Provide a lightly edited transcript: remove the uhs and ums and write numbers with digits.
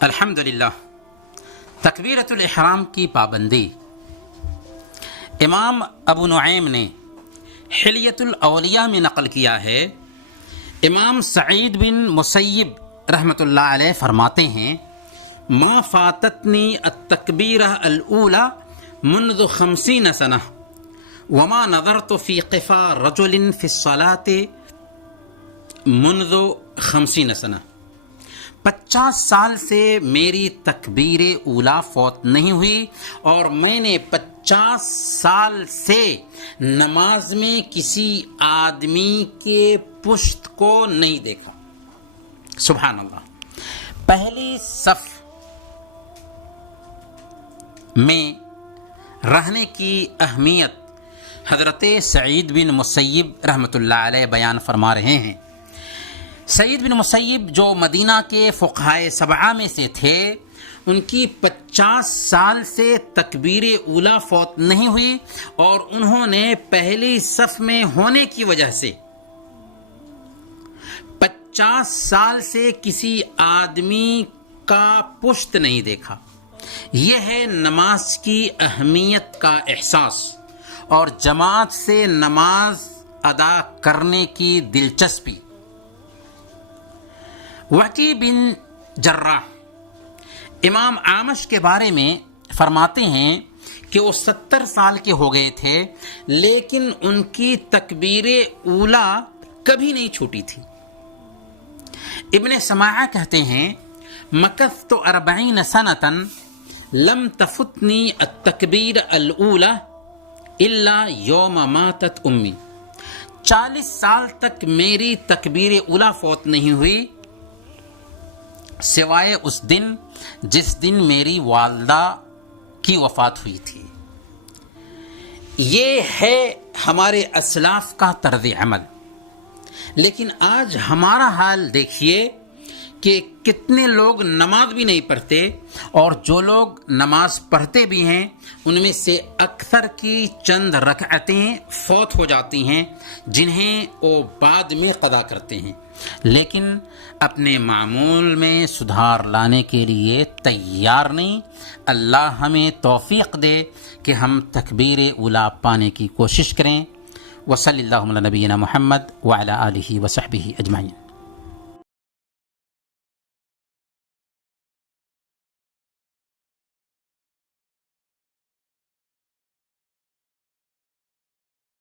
الحمدللہ، تکبیرۃ الاحرام کی پابندی۔ امام ابو نعیم نے حلیۃ الاولیاء میں نقل کیا ہے، امام سعید بن مسیب رحمۃ اللہ علیہ فرماتے ہیں، ما فاتتنی التکبیرہ الاولی منذ 50 سنہ وما نظرت فی قفا رجل فی الصلاۃ منذ 50 سنہ۔ 50 سال سے میری تکبیر اولا فوت نہیں ہوئی اور میں نے 50 سال سے نماز میں کسی آدمی کے پشت کو نہیں دیکھا۔ سبحان اللہ۔ پہلی صف میں رہنے کی اہمیت حضرت سعید بن مسیب رحمۃ اللہ علیہ بیان فرما رہے ہیں۔ سعید بن مسیب جو مدینہ کے فقہائے سبعہ میں سے تھے، ان کی 50 سال سے تکبیر اولا فوت نہیں ہوئی اور انہوں نے پہلی صف میں ہونے کی وجہ سے 50 سال سے کسی آدمی کا پشت نہیں دیکھا۔ یہ ہے نماز کی اہمیت کا احساس اور جماعت سے نماز ادا کرنے کی دلچسپی۔ وکی بن جراح امام اعمش کے بارے میں فرماتے ہیں کہ وہ 70 سال کے ہو گئے تھے لیکن ان کی تکبیر اولا کبھی نہیں چھوٹی تھی۔ ابن سماعہ کہتے ہیں، مکثت 40 سنة لم تفتنی التکبیر الاولی الا یوم ماتت امی۔ 40 سال تک میری تکبیر اولا فوت نہیں ہوئی سوائے اس دن جس دن میری والدہ کی وفات ہوئی تھی۔ یہ ہے ہمارے اسلاف کا طرز عمل، لیکن آج ہمارا حال دیکھیے کہ کتنے لوگ نماز بھی نہیں پڑھتے اور جو لوگ نماز پڑھتے بھی ہیں ان میں سے اکثر کی چند رکعتیں فوت ہو جاتی ہیں جنہیں وہ بعد میں قضا کرتے ہیں، لیکن اپنے معمول میں سدھار لانے کے لیے تیار نہیں۔ اللہ ہمیں توفیق دے کہ ہم تکبیر اولا پانے کی کوشش کریں۔ وصلی اللہ علی نبینا محمد وعلی آلہ وصحبہ اجمعین۔